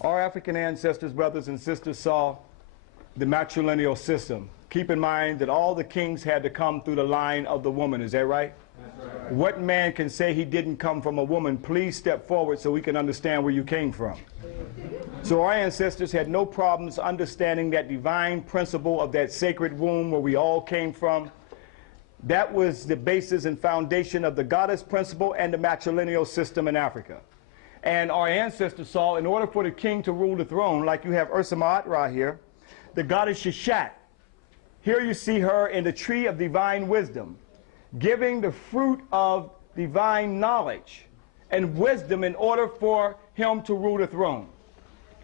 Our African ancestors, brothers and sisters, saw the matrilineal system. Keep in mind that all the kings had to come through the line of the woman. Is that right? That's right. What man can say he didn't come from a woman? Please step forward so we can understand where you came from. So our ancestors had no problems understanding that divine principle of that sacred womb where we all came from. That was the basis and foundation of the goddess principle and the matrilineal system in Africa. And our ancestors saw, in order for the king to rule the throne, like you have Ursa Ma'at here, the goddess Sheshat. Here you see her in the tree of divine wisdom, giving the fruit of divine knowledge and wisdom in order for him to rule the throne.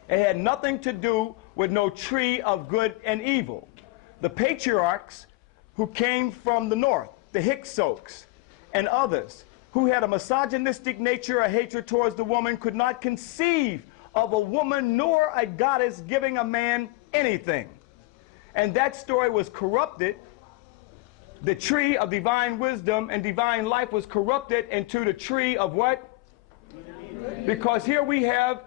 It had nothing to do with no tree of good and evil. The patriarchs who came from the north, the Hyksos and others, who had a misogynistic nature, a hatred towards the woman, could not conceive of a woman nor a goddess giving a man anything. And that story was corrupted. The tree of divine wisdom and divine life was corrupted into the tree of what? Because here we have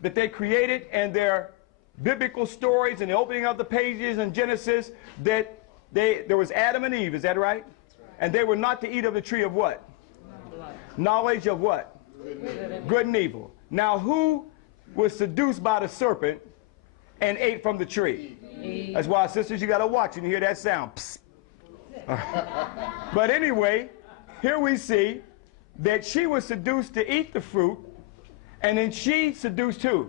that they created in their biblical stories and the opening of the pages in Genesis that there was Adam and Eve, is that right? And they were not to eat of the tree of what? Knowledge of what? Good and evil. Now who was seduced by the serpent and ate from the tree? Eve. That's why, sisters, you got to watch and hear that sound. Psst. But anyway, here we see that she was seduced to eat the fruit, and then she seduced who?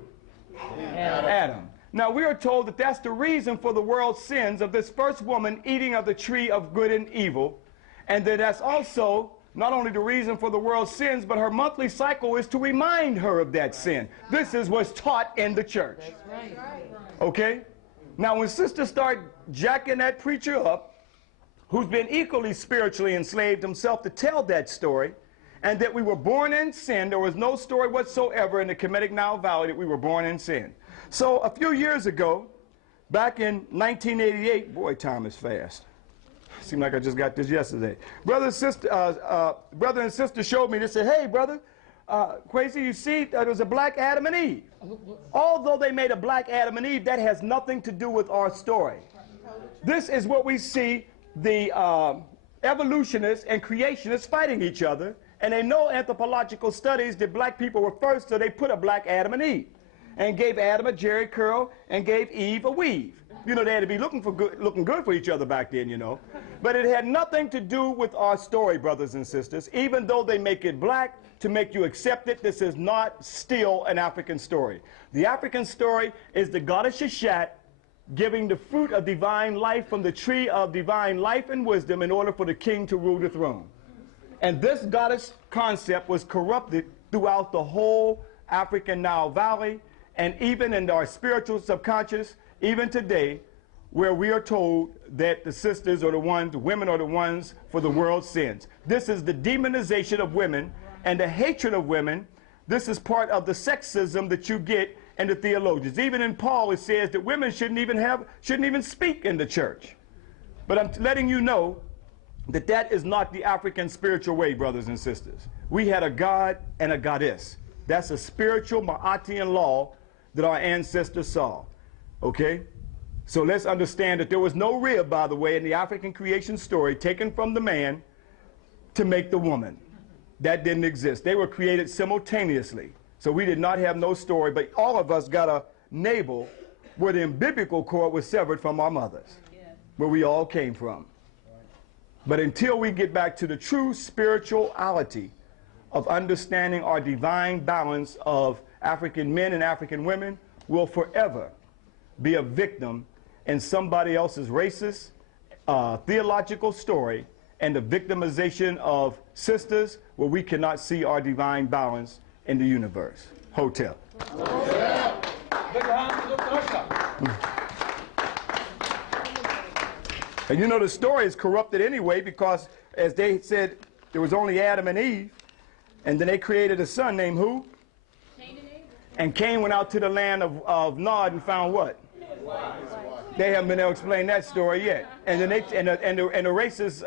Adam. Now we are told that that's the reason for the world's sins of this first woman eating of the tree of good and evil, and that that's also not only the reason for the world's sins, but her monthly cycle is to remind her of that sin. This is what's taught in the church. That's right. Okay? Now when sisters start jacking that preacher up, who's been equally spiritually enslaved himself, to tell that story, and that we were born in sin, there was no story whatsoever in the Kemetic Nile Valley that we were born in sin. So a few years ago, back in 1988, boy, time is fast. Seemed like I just got this yesterday. Brother and sister showed me, they said, hey, brother, Kwesi, you see, there was a black Adam and Eve. Although they made a black Adam and Eve, that has nothing to do with our story. This is what we see the evolutionists and creationists fighting each other, and they know anthropological studies that black people were first, so they put a black Adam and Eve, and gave Adam a jerry curl, and gave Eve a weave. You know, they had to be looking good for each other back then, you know. But it had nothing to do with our story, brothers and sisters. Even though they make it black to make you accept it, this is not still an African story. The African story is the goddess Sheshat giving the fruit of divine life from the tree of divine life and wisdom in order for the king to rule the throne. And this goddess concept was corrupted throughout the whole African Nile Valley, and even in our spiritual subconscious, even today, where we are told that the sisters are the ones, the women are the ones for the world's sins. This is the demonization of women and the hatred of women. This is part of the sexism that you get in the theologians. Even in Paul it says that women shouldn't even speak in the church. But I'm letting you know that that is not the African spiritual way, brothers and sisters. We had a god and a goddess. That's a spiritual Ma'atian law that our ancestors saw. Okay? So let's understand that there was no rib, by the way, in the African creation story taken from the man to make the woman. That didn't exist. They were created simultaneously. So we did not have no story, but all of us got a navel where the umbilical cord was severed from our mothers, where we all came from. But until we get back to the true spirituality of understanding our divine balance of African men and African women, we'll forever be a victim in somebody else's racist, theological story, and the victimization of sisters where we cannot see our divine balance in the universe. Hotel. And you know the story is corrupted anyway, because as they said, there was only Adam and Eve, and then they created a son named who? Cain and Abel. And Cain went out to the land of Nod and found what? They haven't been able to explain that story yet. And then the racist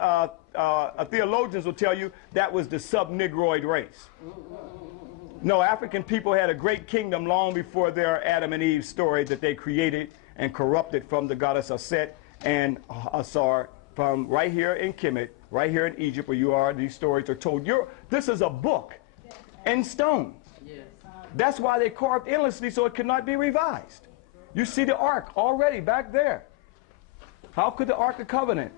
theologians will tell you that was the sub-Negroid race. No, African people had a great kingdom long before their Adam and Eve story that they created and corrupted from the goddess Aset and Asar from right here in Kemet, right here in Egypt where you are. These stories are told. This is a book in stone. That's why they carved endlessly so it could not be revised. You see the ark already back there. How could the Ark of Covenant,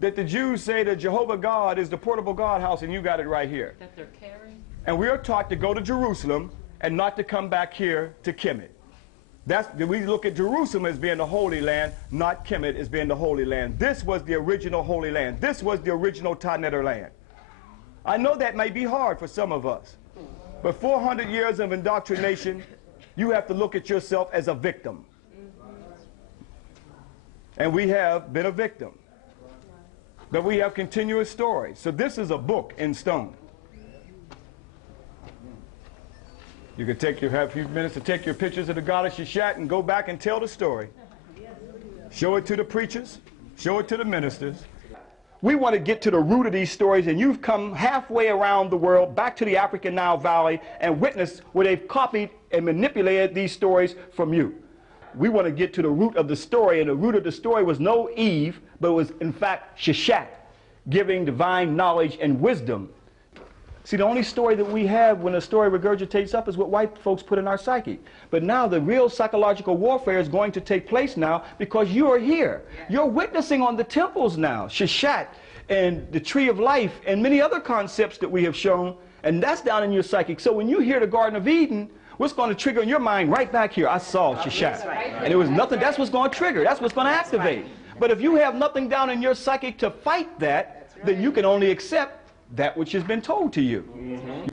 that the Jews say that Jehovah God is the portable God house, and you got it right here. That they're carrying? And we are taught to go to Jerusalem and not to come back here to Kemet. We look at Jerusalem as being the Holy Land, not Kemet as being the Holy Land. This was the original Holy Land. This was the original Taneter land. I know that may be hard for some of us. But 400 years of indoctrination, you have to look at yourself as a victim. And we have been a victim. But we have continuous stories. So this is a book in stone. You can have a few minutes to take your pictures of the goddess Shishat and go back and tell the story. Show it to the preachers. Show it to the ministers. We want to get to the root of these stories, and you've come halfway around the world, back to the African Nile Valley, and witnessed where they've copied and manipulated these stories from you. We want to get to the root of the story, and the root of the story was no Eve, but it was in fact Shishat, giving divine knowledge and wisdom. See, the only story that we have when a story regurgitates up is what white folks put in our psyche. But now the real psychological warfare is going to take place now because you are here. You're witnessing on the temples now, Shishat and the tree of life and many other concepts that we have shown, and that's down in your psychic. So when you hear the Garden of Eden, what's going to trigger in your mind right back here? I saw Shishat. And it was nothing. That's what's going to trigger. That's what's going to activate. But if you have nothing down in your psychic to fight that, then you can only accept that which has been told to you.